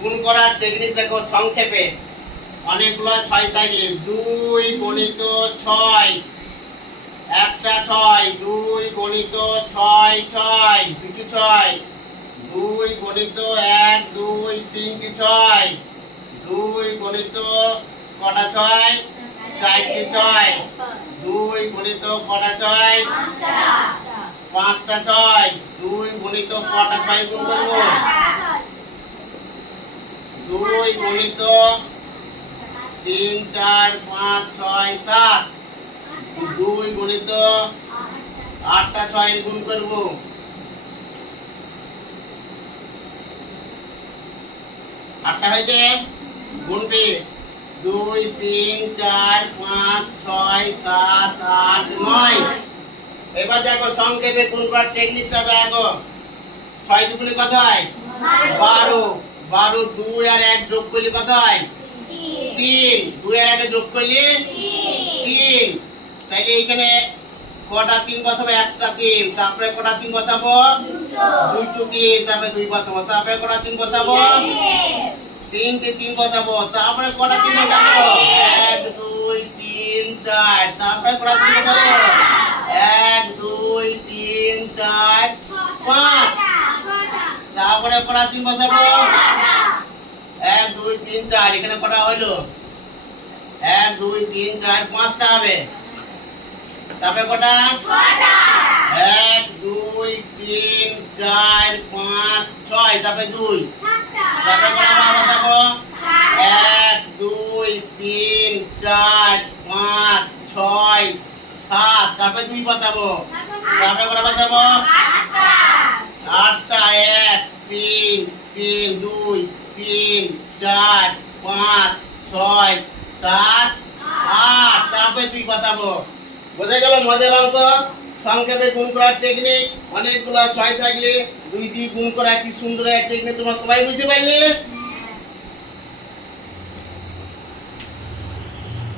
গুণ করার টেকনিক দেখো সংক্ষেপে। অনেকগুলো 6 থাকলে 2 গণিত 6, একটা 6, 2 গণিত 6 6, দুটো 6, 2 গণিত 1 2 3টি 6, 2 গণিত কটা 6, 4টি 6, 2 গণিত কটা 6, 5টা 6, 2 গণিত কটা 6 গুণ করব, 2 গণিত 3 4 5 6 7, 2 গণিত 8টা 6 গুণ করব, 8টা হইতে গুনবে 2 3 4 5 6 7 8 9। এবার দেখো সংক্ষেপে গুণ করার টেকনিকটা দেখো। 6 দুগুণে কত হয়? 12। 12 2 আর 1 যোগ করলে কত হয়? 3। 2 আর 1 যোগ করলে 3। তাইলে এখানে কটা 3 বসাবো? একটা 3। তারপরে কটা 3 বসাবো? দুটো 3। তারপরে 2 বসাবো। তারপরে কটা 3 বসাবো? 3টে 3 বসাবো। তারপরে কটা 3 বসাবো? 1 2 3 4। তারপরে কটা 3 বসাবো? 1 2 3 4 5। তারপরে কটা 3 বসাবো? 1 2 3 4। এখানে কটা হলো? 1 2 3 4 5টা হবে। তারপরে কটা? 6টা। 1 2 3 4 5 6। তারপরে 2। 7টা। তারপরে কটা বসাবো? 1 2 3 4 5 6 7। তারপরে 2 বসাবো। তারপরে কটা বসাবো? 8টা। 8টা 1 3 3 2 3 4 5 6 7 8। তারপরে 2 বসাবো। বোঝা গেল মজার অঙ্ক। সংক্ষেপে গুণ করার টেকনিক। অনেকগুলো 6 থাকলে 2 দিয়ে গুণ করা কি সুন্দর একটা টেকনিক, তোমরা সবাই বুঝতে পারলে?